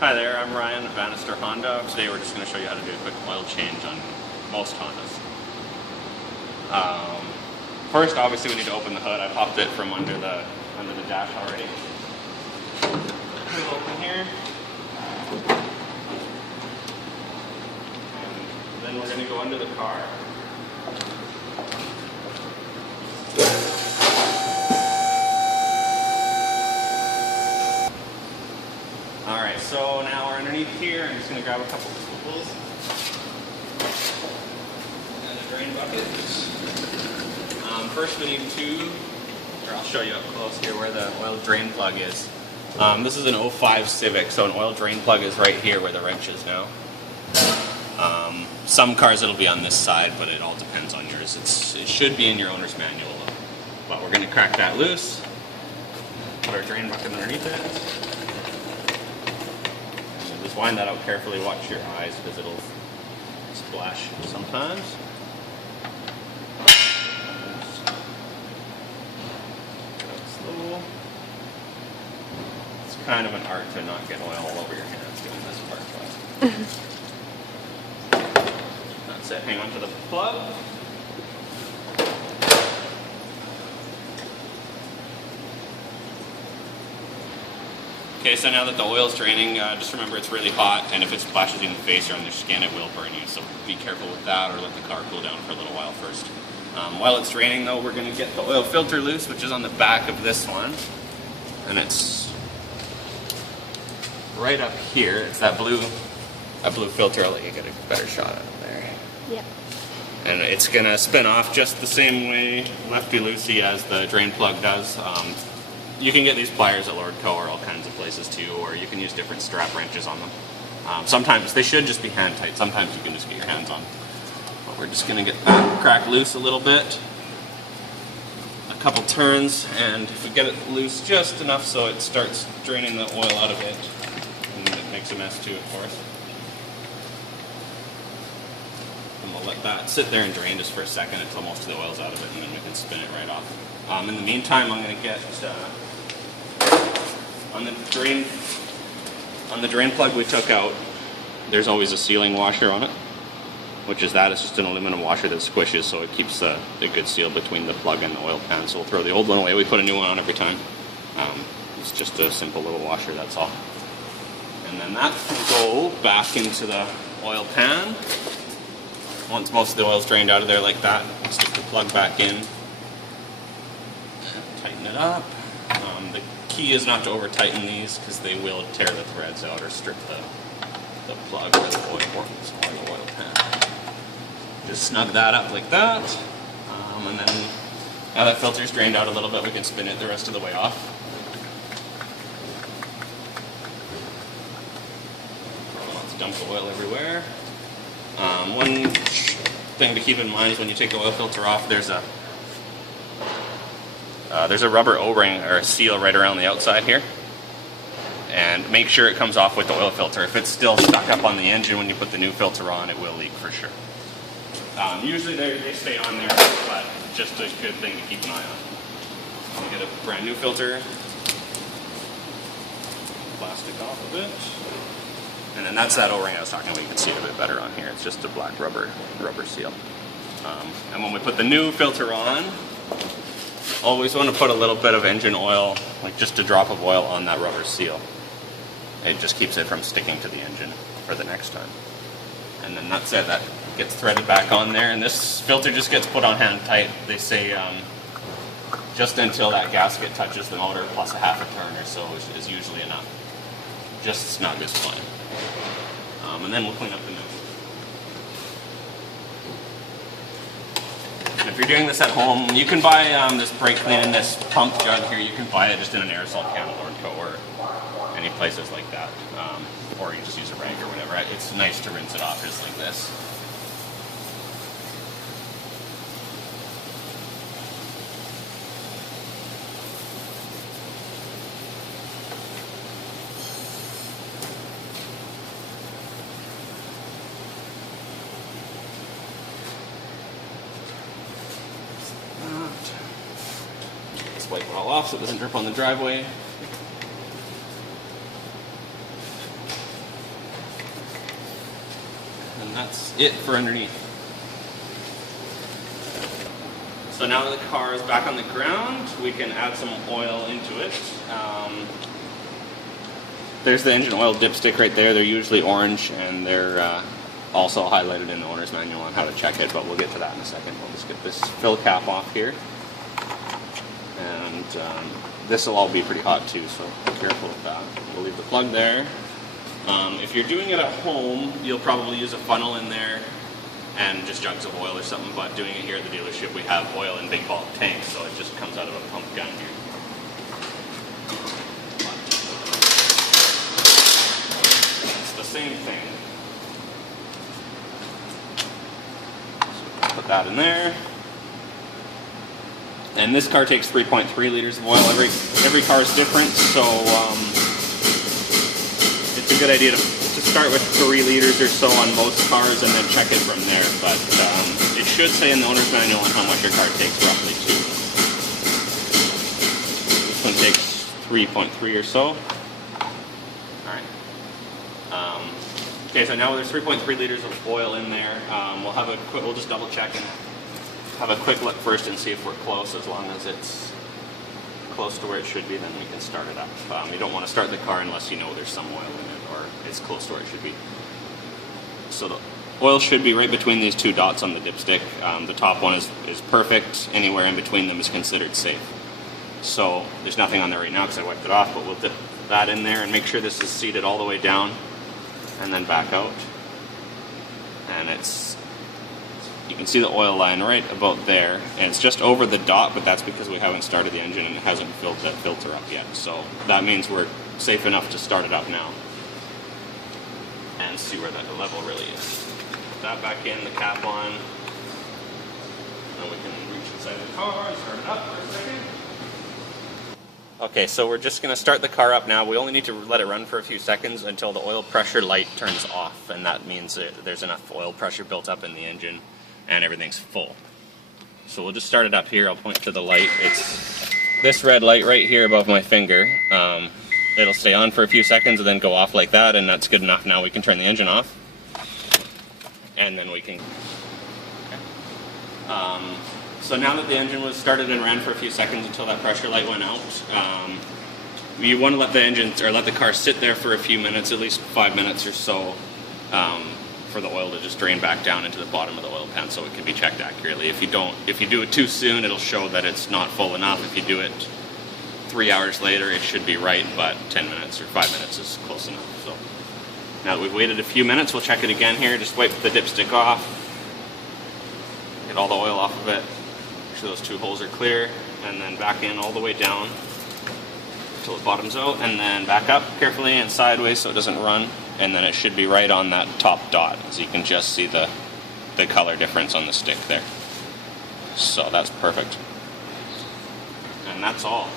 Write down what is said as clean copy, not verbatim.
Hi there, I'm Ryan of Bannister Honda. Today we're just going to show you how to do a quick oil change on most Hondas. First, obviously, we need to open the hood. I popped it from under the dash already. We'll open here. And then we're going to go under the car. Alright, so now we're underneath here. I'm just going to grab a couple of spools and a drain bucket. First we need two, or I'll show you up close here where the oil drain plug is. This is an 05 Civic, so an oil drain plug is right here where the wrench is now. Some cars it'll be on this side, but it all depends on yours. It should be in your owner's manual though. But we're going to crack that loose, put our drain bucket underneath it. Just wind that out carefully, watch your eyes because it'll splash sometimes. Slow. It's kind of an art to not get oil all over your hands doing this part. That's it, hang on to the plug. Okay, so now that the oil's draining, just remember it's really hot, and if it splashes you in the face or on your skin, it will burn you. So be careful with that, or let the car cool down for a little while first. While it's draining, though, we're going to get the oil filter loose, which is on the back of this one, and it's right up here. It's that blue filter. I'll let you get a better shot of it there. Yep. And it's going to spin off just the same way, lefty-loosey, as the drain plug does. You can get these pliers at Lordco or all kinds of places too, or you can use different strap wrenches on them. Sometimes they should just be hand tight. Sometimes you can just get your hands on. But we're just going to get that cracked loose a little bit. A couple turns, and if we get it loose just enough so it starts draining the oil out of it, and it makes a mess too, of course. And we'll let that sit there and drain just for a second until most of the oil's out of it, and then we can spin it right off. In the meantime, I'm going to get on the drain plug we took out. There's always a sealing washer on it, which is that. It's just an aluminum washer that squishes, so it keeps a good seal between the plug and the oil pan. So we'll throw the old one away. We put a new one on every time. It's just a simple little washer. That's all. And then that can go back into the oil pan. Once most of the oil's drained out of there like that, stick the plug back in. Tighten it up. The key is not to over tighten these because they will tear the threads out or strip the plug or the oil pan. Just snug that up like that. And then now that filter's drained out a little bit, we can spin it the rest of the way off. Lots of dump the oil everywhere. One thing to keep in mind is when you take the oil filter off, there's a rubber O-ring or a seal right around the outside here, and make sure it comes off with the oil filter. If it's still stuck up on the engine when you put the new filter on, it will leak for sure. Usually they stay on there, but just a good thing to keep an eye on. You get a brand new filter, plastic off of it, and then that's that O-ring I was talking about. You can see it a bit better on here. It's just a black rubber seal. And when we put the new filter on, always want to put a little bit of engine oil, like just a drop of oil on that rubber seal. It just keeps it from sticking to the engine for the next time. And then that's it, that gets threaded back on there, and this filter just gets put on hand tight. They say just until that gasket touches the motor plus a half a turn or so is usually enough. Just snug is fine. And then we'll clean up the nose. If you're doing this at home, you can buy this brake cleaning, this pump jug here. You can buy it just in an aerosol can at Lordco or any places like that. Or you just use a rag or whatever. It's nice to rinse it off just like this. Just wipe it all off so it doesn't drip on the driveway. And that's it for underneath. So now that the car is back on the ground, we can add some oil into it. There's the engine oil dipstick right there. They're usually orange, and they're also highlighted in the owner's manual on how to check it, but we'll get to that in a second. We'll just get this fill cap off here. And this will all be pretty hot too, so be careful with that. We'll leave the plug there. If you're doing it at home, you'll probably use a funnel in there and just jugs of oil or something, but doing it here at the dealership, we have oil in big bulk tanks, so it just comes out of a pump gun here. It's the same thing. So put that in there. And this car takes 3.3 liters of oil. Every car is different, so it's a good idea to start with 3 liters or so on most cars and then check it from there. But it should say in the owner's manual on how much your car takes roughly too. This one takes 3.3 or so. Alright. Okay, so now there's 3.3 liters of oil in there. We'll just double check and have a quick look first and see if we're close. As long as it's close to where it should be, then we can start it up. You don't want to start the car unless you know there's some oil in it or it's close to where it should be. So the oil should be right between these two dots on the dipstick. The top one is perfect. Anywhere in between them is considered safe. So there's nothing on there right now because I wiped it off, but we'll dip that in there and make sure this is seated all the way down and then back out. And you can see the oil line right about there, and it's just over the dot, but that's because we haven't started the engine and it hasn't filled that filter up yet. So that means we're safe enough to start it up now and see where that level really is. Put that back in, the cap on, and we can reach inside the car and start it up for a second. Okay, so we're just going to start the car up now. We only need to let it run for a few seconds until the oil pressure light turns off, and that means there's enough oil pressure built up in the engine and everything's full. So we'll just start it up here. I'll point to the light. It's this red light right here above my finger. It'll stay on for a few seconds and then go off like that, and that's good enough. Now we can turn the engine off, and then we can... Okay. So now that the engine was started and ran for a few seconds until that pressure light went out, you want to let the car sit there for a few minutes, at least 5 minutes or so, for the oil to just drain back down into the bottom of the oil pan so it can be checked accurately. If you do it too soon, it'll show that it's not full enough. If you do it 3 hours later, it should be right, but 10 minutes or 5 minutes is close enough. So now that we've waited a few minutes, we'll check it again here. Just wipe the dipstick off, get all the oil off of it, make sure those two holes are clear, and then back in all the way down until it bottoms out, and then back up carefully and sideways so it doesn't run. And then it should be right on that top dot, so you can just see the color difference on the stick there. So that's perfect. And that's all.